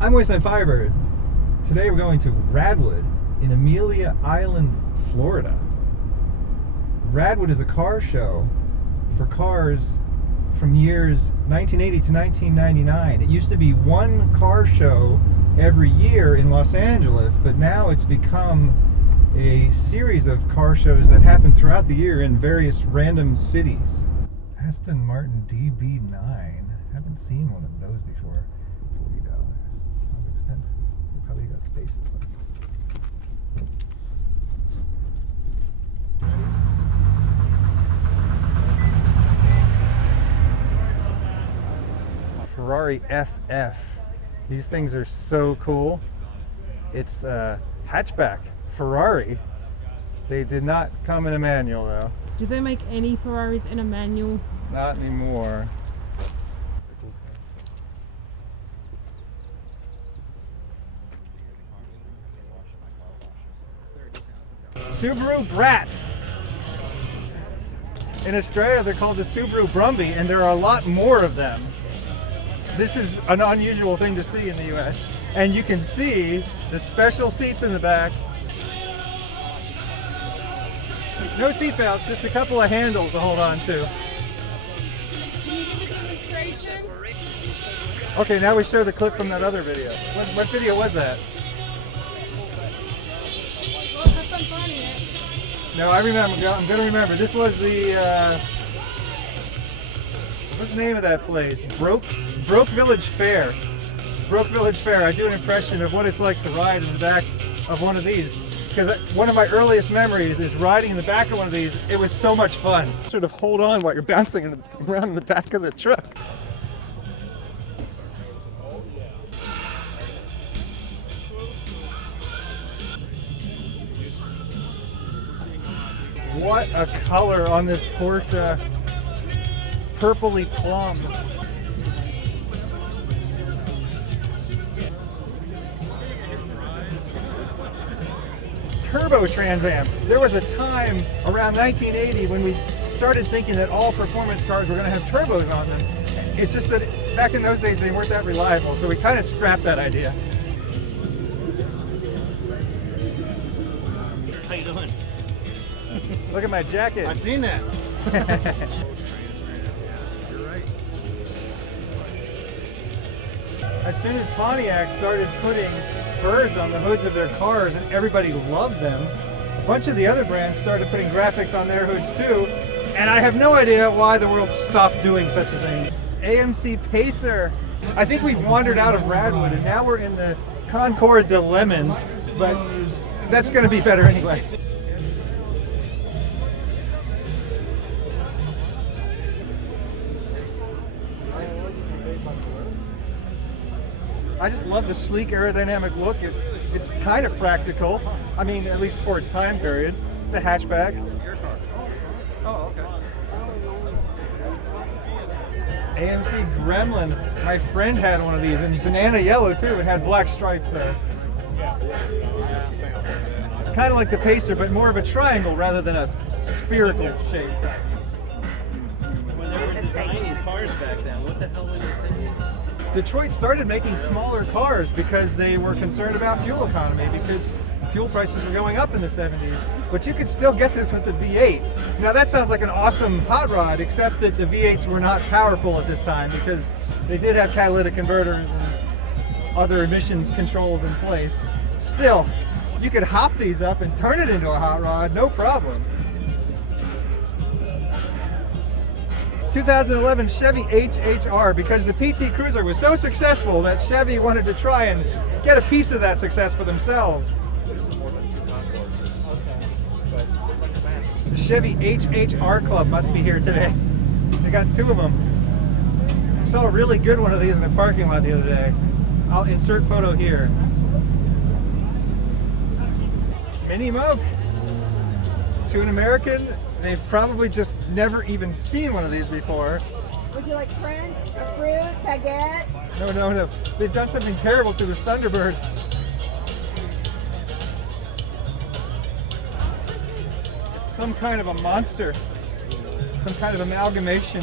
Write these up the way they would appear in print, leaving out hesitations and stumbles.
I'm Wasteland Firebird. Today we're going to Radwood in Amelia Island, Florida. Radwood is a car show for cars from years 1980 to 1999. It used to be one car show every year in Los Angeles, but now it's become a series of car shows that happen throughout the year in various random cities. Aston Martin DB9. Haven't seen one of those before. $40. Sounds expensive. They probably got spaces though. Ferrari FF. These things are so cool. It's a hatchback Ferrari. They did not come in a manual though. Do they make any Ferraris in a manual? Not anymore. Subaru Brat. In Australia they're called the Subaru Brumby, and there are a lot more of them. This is an unusual thing to see in the US. And you can see the special seats in the back. No seat belts, just a couple of handles to hold on to. Can you give a demonstration? Okay, now we show the clip from that other video. What video was that? Well, have fun finding it. No, I remember. I'm gonna remember. This was the what's the name of that place? Broke Village Fair. Broke Village Fair. I do an impression of what it's like to ride in the back of one of these, because one of my earliest memories is riding in the back of one of these. It was so much fun. Sort of hold on while you're bouncing around in the back of the truck. What a color on this Porsche. Purpley plum. Turbo Trans Am. There was a time around 1980 when we started thinking that all performance cars were going to have turbos on them. It's just that back in those days they weren't that reliable, so we kind of scrapped that idea. How you doing? Look at my jacket. I've seen that. You're right. As soon as Pontiac started putting birds on the hoods of their cars and everybody loved them, a bunch of the other brands started putting graphics on their hoods too, and I have no idea why the world stopped doing such a thing. AMC Pacer. I think we've wandered out of Radwood and now we're in the Concours de Lemons, but that's going to be better anyway. I just love the sleek aerodynamic look. It's kind of practical. I mean, at least for its time period. It's a hatchback. Oh, okay. AMC Gremlin. My friend had one of these in banana yellow too. It had black stripes there. Kind of like the Pacer, but more of a triangle rather than a spherical shape. When they were designing cars back then, what the hell were they thinking? Detroit started making smaller cars because they were concerned about fuel economy, because fuel prices were going up in the 70s. But you could still get this with the V8. Now that sounds like an awesome hot rod, except that the V8s were not powerful at this time because they did have catalytic converters and other emissions controls in place. Still, you could hop these up and turn it into a hot rod, no problem. 2011 Chevy HHR, because the PT Cruiser was so successful that Chevy wanted to try and get a piece of that success for themselves. The Chevy HHR Club must be here today. They got two of them. I saw a really good one of these in a parking lot the other day. I'll insert photo here. Mini Moke. To an American, they've probably just never even seen one of these before. Would you like French, a fruit, baguette? No. They've done something terrible to this Thunderbird. It's some kind of a monster. Some kind of amalgamation.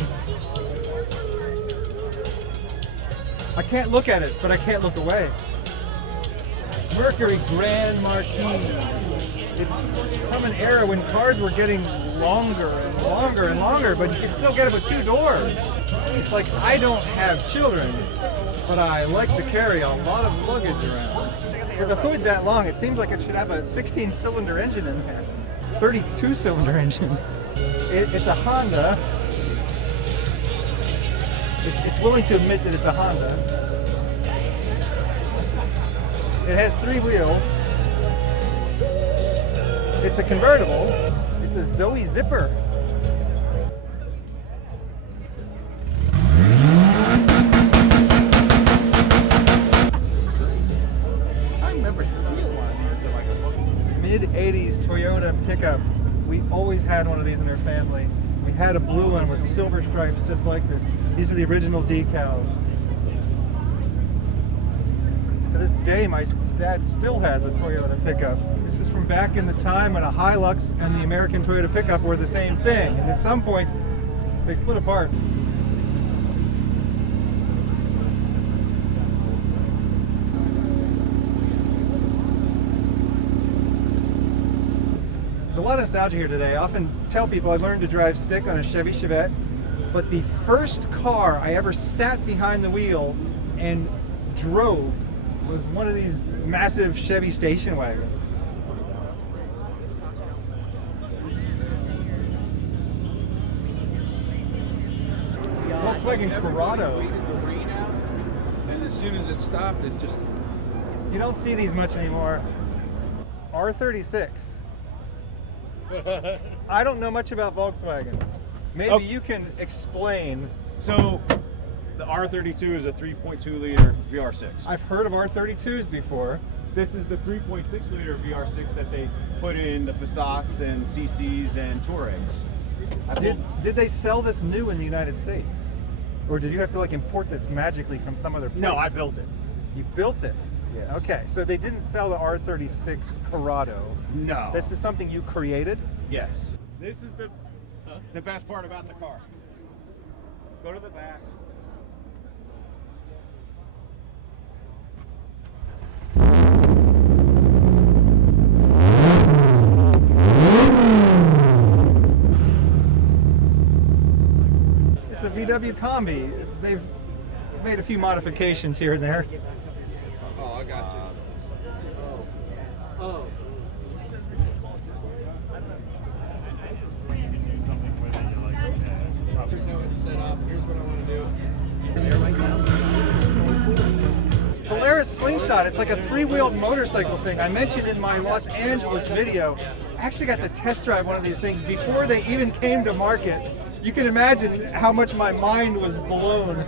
I can't look at it, but I can't look away. Mercury Grand Marquis. It's from an era when cars were getting longer and longer and longer, but you can still get it with 2 doors. It's like, I don't have children, but I like to carry a lot of luggage around. With a hood that long, it seems like it should have a 16-cylinder engine in there. 32-cylinder engine. It's a Honda. It's willing to admit that it's a Honda. It has 3 wheels. It's a convertible. It's a Zoe Zipper. I remember seeing one. Mid-80s Toyota pickup. We always had one of these in our family. We had a blue one with silver stripes just like this. These are the original decals. To this day, my dad still has a Toyota pickup. This is from back in the time when a Hilux and the American Toyota pickup were the same thing. And at some point, they split apart. There's a lot of nostalgia here today. I often tell people I learned to drive stick on a Chevy Chevette, but the first car I ever sat behind the wheel and drove was one of these massive Chevy station wagons. Volkswagen Corrado. Waited the rain out, and as soon as it stopped, it just... You don't see these much anymore. R36. I don't know much about Volkswagens. Maybe you can explain. So, the R32 is a 3.2 liter VR6. I've heard of R32s before. This is the 3.6 liter VR6 that they put in the Passats and CCs and Touaregs. Did they sell this new in the United States? Or did you have to like import this magically from some other place? No, I built it. You built it? Yes. Okay, so they didn't sell the R36 Corrado. No. This is something you created? Yes. This is the best part about the car. Go to the back. It's a VW Combi. They've made a few modifications here and there. Oh, I got you. Oh. Here's how it's set up. Here's what I want to do. Polaris Slingshot. It's like a 3-wheeled motorcycle thing. I mentioned in my Los Angeles video, I actually got to test drive one of these things before they even came to market. You can imagine how much my mind was blown.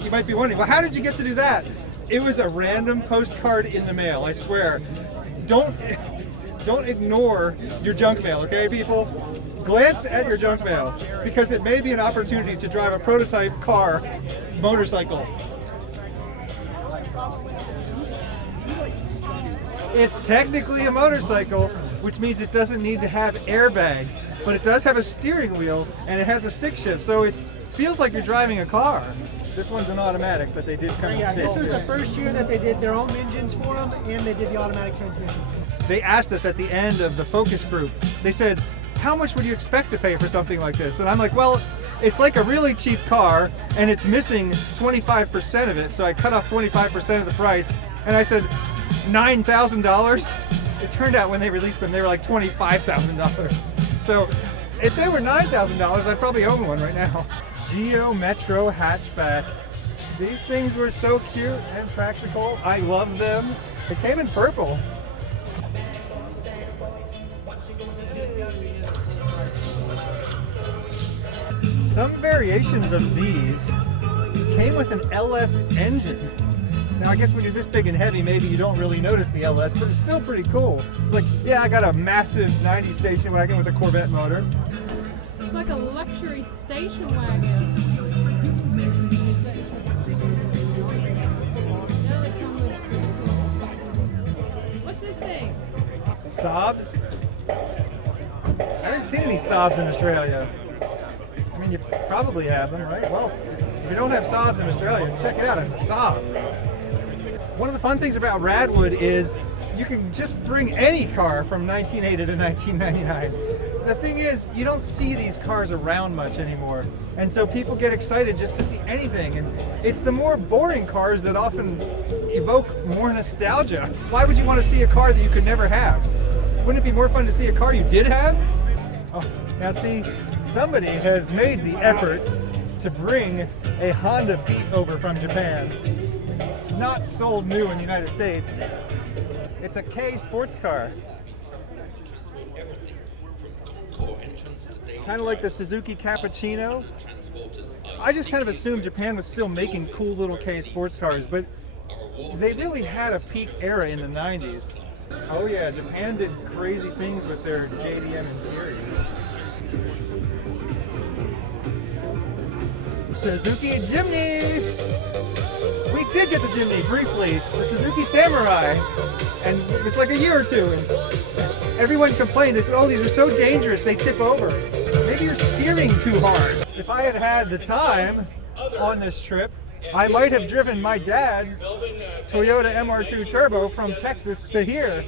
You might be wondering, well, how did you get to do that? It was a random postcard in the mail, I swear. Don't ignore your junk mail, okay, people? Glance at your junk mail, because it may be an opportunity to drive a prototype car, motorcycle. It's technically a motorcycle, which means it doesn't need to have airbags, but it does have a steering wheel and it has a stick shift, so it feels like you're driving a car. This one's an automatic, but they did come in Yeah, sticks. this was the first year that they did their own engines for them, and they did the automatic transmission. They asked us at the end of the focus group, they said, how much would you expect to pay for something like this? And I'm like, well, it's like a really cheap car, and it's missing 25% of it, so I cut off 25% of the price, and I said, $9,000? It turned out when they released them, they were like $25,000. So if they were $9,000, I'd probably own one right now. Geo Metro hatchback. These things were so cute and practical. I love them. They came in purple. Some variations of these came with an LS engine. Now I guess when you're this big and heavy, maybe you don't really notice the LS, but it's still pretty cool. It's like, yeah, I got a massive 90 station wagon with a Corvette motor. It's like a luxury station wagon. Now they come with... What's this thing? Saabs? I haven't seen any Saabs in Australia. I mean, you probably have them, right? Well, If you don't have Saabs in Australia, check it out. It's a Saab. One of the fun things about Radwood is you can just bring any car from 1980 to 1999. The thing is, you don't see these cars around much anymore. And so people get excited just to see anything. And it's the more boring cars that often evoke more nostalgia. Why would you want to see a car that you could never have? Wouldn't it be more fun to see a car you did have? Oh, now see, somebody has made the effort to bring a Honda Beat over from Japan. Not sold new in the United States. It's a K sports car. Kind of like the Suzuki Cappuccino. I just kind of assumed Japan was still making cool little K sports cars, but they really had a peak era in the 90s. Oh yeah, Japan did crazy things with their JDM interiors. Suzuki Jimny! We did get the Jimny briefly, the Suzuki Samurai, and it was like a year or two, and everyone complained. They said, oh, these are so dangerous, they tip over. Maybe you're steering too hard. If I had had the time on this trip, I might have driven my dad's Toyota MR2 Turbo from Texas to here.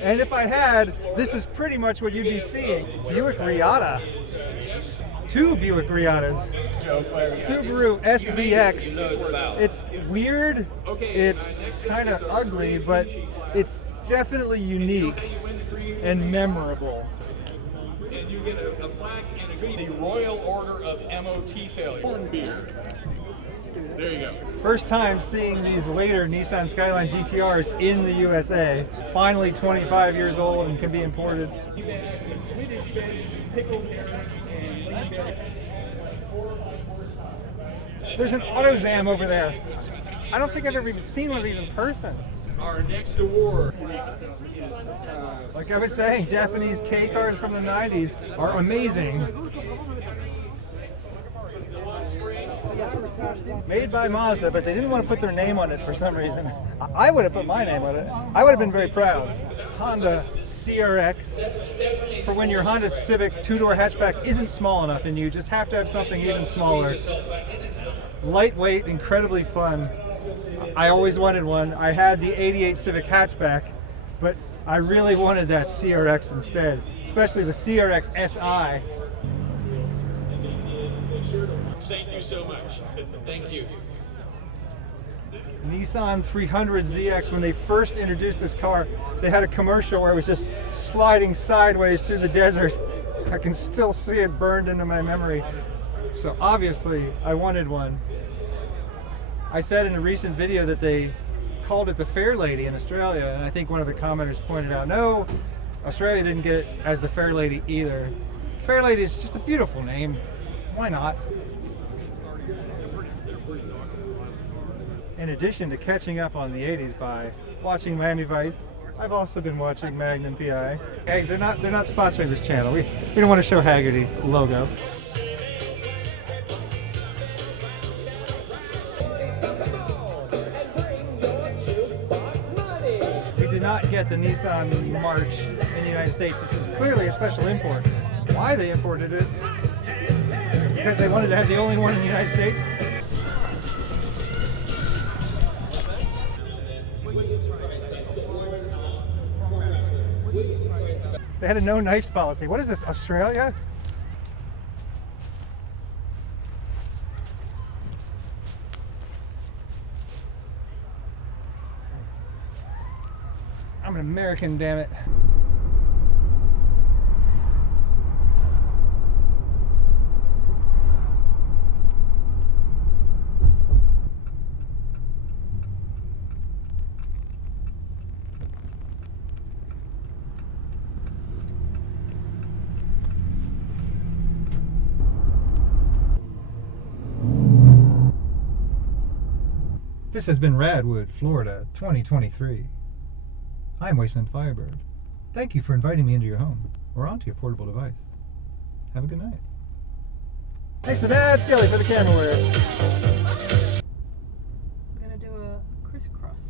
And if I had, this is pretty much what you'd be seeing. Buick Riata. Two Buick Riatas. Subaru SVX. It's weird, it's kind of ugly, but it's definitely unique and memorable. And you get a plaque and a goodie. The Royal Order of MOT Failure. Corn beer. There you go. First time seeing these later Nissan Skyline GTRs in the USA. Finally 25 years old and can be imported. There's an AutoZam over there. I don't think I've ever even seen one of these in person. Our next award. Like I was saying, Japanese K cars from the 90s are amazing. Made by Mazda, but they didn't want to put their name on it for some reason. I would have put my name on it. I would have been very proud. Honda CRX. For when your Honda Civic two-door hatchback isn't small enough and you just have to have something even smaller. Lightweight, incredibly fun. I always wanted one. I had the '88 Civic hatchback, but I really wanted that CRX instead, especially the CRX SI. Thank you so much. Thank you. Nissan 300ZX, when they first introduced this car, they had a commercial where it was just sliding sideways through the desert. I can still see it burned into my memory. So obviously, I wanted one. I said in a recent video that they called it the Fair Lady in Australia, and I think one of the commenters pointed out, no, Australia didn't get it as the Fair Lady either. Fair Lady is just a beautiful name. Why not? In addition to catching up on the 80s by watching Miami Vice, I've also been watching Magnum PI. Hey, they're not sponsoring this channel. We don't want to show Haggerty's logo. We did not get the Nissan March in the United States. This is clearly a special import. Why they imported it? Because they wanted to have the only one in the United States? They had a no knives policy. What is this, Australia? I'm an American, damn it. This has been Radwood, Florida, 2023. I'm Wasteland Firebird. Thank you for inviting me into your home or onto your portable device. Have a good night. Thanks to Dad Skelly for the camera wear. I'm gonna do a crisscross.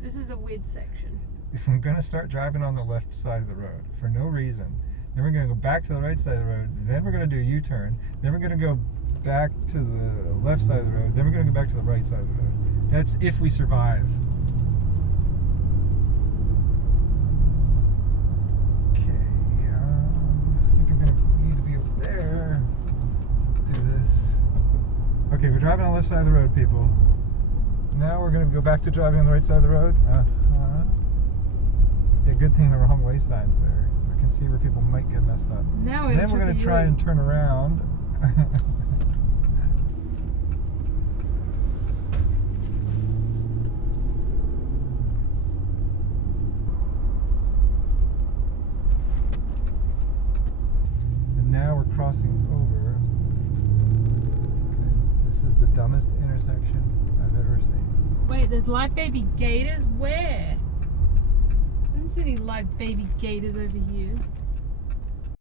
This is a weird section. I'm gonna start driving on the left side of the road for no reason. Then we're gonna go back to the right side of the road. Then we're gonna do a U-turn. Then we're gonna go back to the left side of the road. Then we're going to go back to the right side of the road. That's if we survive. Okay, I think I'm going to need to be over there to do this. Okay, we're driving on the left side of the road, people. Now we're going to go back to driving on the right side of the road. Yeah, good thing the wrong way signs there. I can see where people might get messed up. Now Then we're going to try and turn around. And now we're crossing over. Okay, this is the dumbest intersection I've ever seen. Wait, there's live baby gators? Where? I didn't see any live baby gators over here.